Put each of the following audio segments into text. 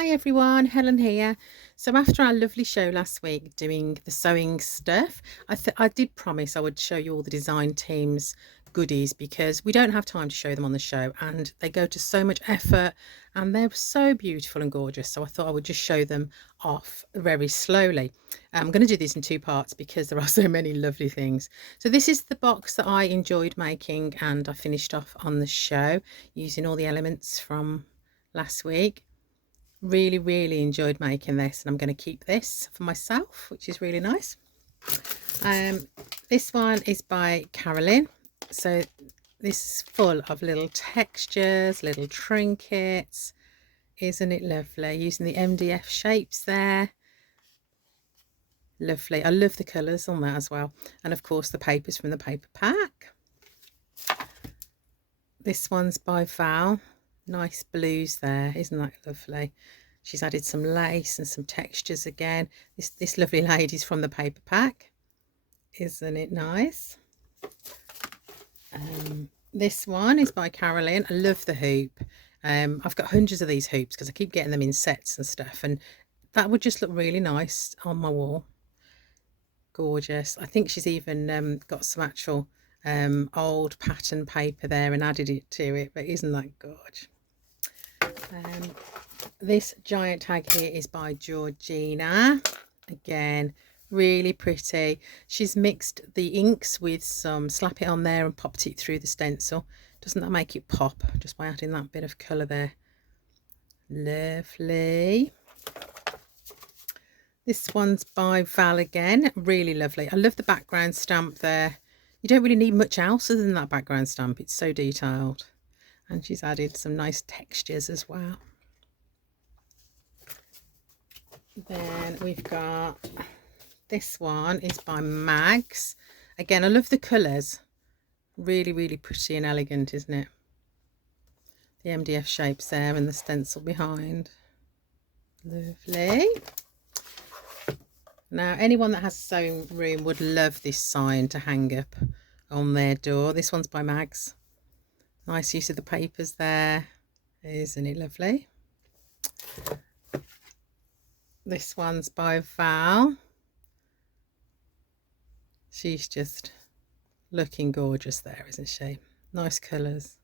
Hi everyone, Helen here. So after our lovely show last week doing the sewing stuff, I did promise I would show you all the design team's goodies because we don't have time to show them on the show and they go to so much effort and they're so beautiful and gorgeous. So I thought I would just show them off very slowly. I'm going to do this in two parts because there are so many lovely things. So this is the box that I enjoyed making and I finished off on the show using all the elements from last week. Really enjoyed making this, and I'm going to keep this for myself, which is really nice. This one is by Carolyn. So this is full of little textures, little trinkets. Isn't it lovely? Using the MDF shapes there. Lovely. I love the colours on that as well. And of course the papers from the paper pack. This one's by Val. Nice blues there, isn't that lovely? She's added some lace and some textures again. This lovely lady's from the paper pack. Isn't it nice? This one is by Carolyn. I love the hoop. I've got hundreds of these hoops because I keep getting them in sets and stuff, and that would just look really nice on my wall. Gorgeous. I think she's even got some actual old pattern paper there and added it to it, but isn't that gorgeous? This giant tag here is by Georgina. Again, really pretty. She's mixed the inks with some slap it on there and popped it through the stencil. Doesn't that make it pop just by adding that bit of colour there? Lovely. This one's by Val again. Really lovely. I love the background stamp there. You don't really need much else other than that background stamp. It's so detailed. And she's added some nice textures as well. Then we've got this one is by Mags. Again, I love the colours. Really pretty and elegant, isn't it? The MDF shapes there and the stencil behind. Lovely. Now, anyone that has a sewing room would love this sign to hang up on their door. This one's by Mags. Nice use of the papers there. Isn't it lovely? This one's by Val. She's just looking gorgeous there, isn't she? Nice colours.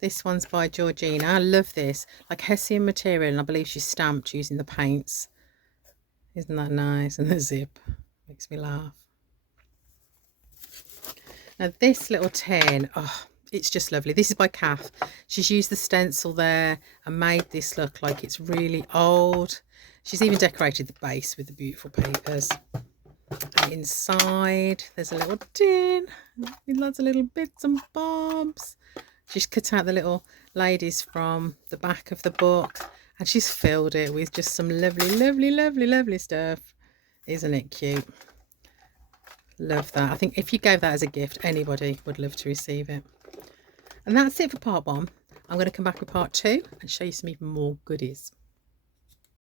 This one's by Georgina. I love this. Like Hessian material, and I believe she's stamped using the paints. Isn't that nice? And the zip makes me laugh. Now this little tin, oh, it's just lovely. This is by Kath. She's used the stencil there and made this look like it's really old. She's even decorated the base with the beautiful papers. And inside there's a little tin with lots of little bits and bobs. She's cut out the little ladies from the back of the book and she's filled it with just some lovely stuff. Isn't it cute? Love that. I think if you gave that as a gift, anybody would love to receive it. And that's it for part one. I'm going to come back with part two and show you some even more goodies.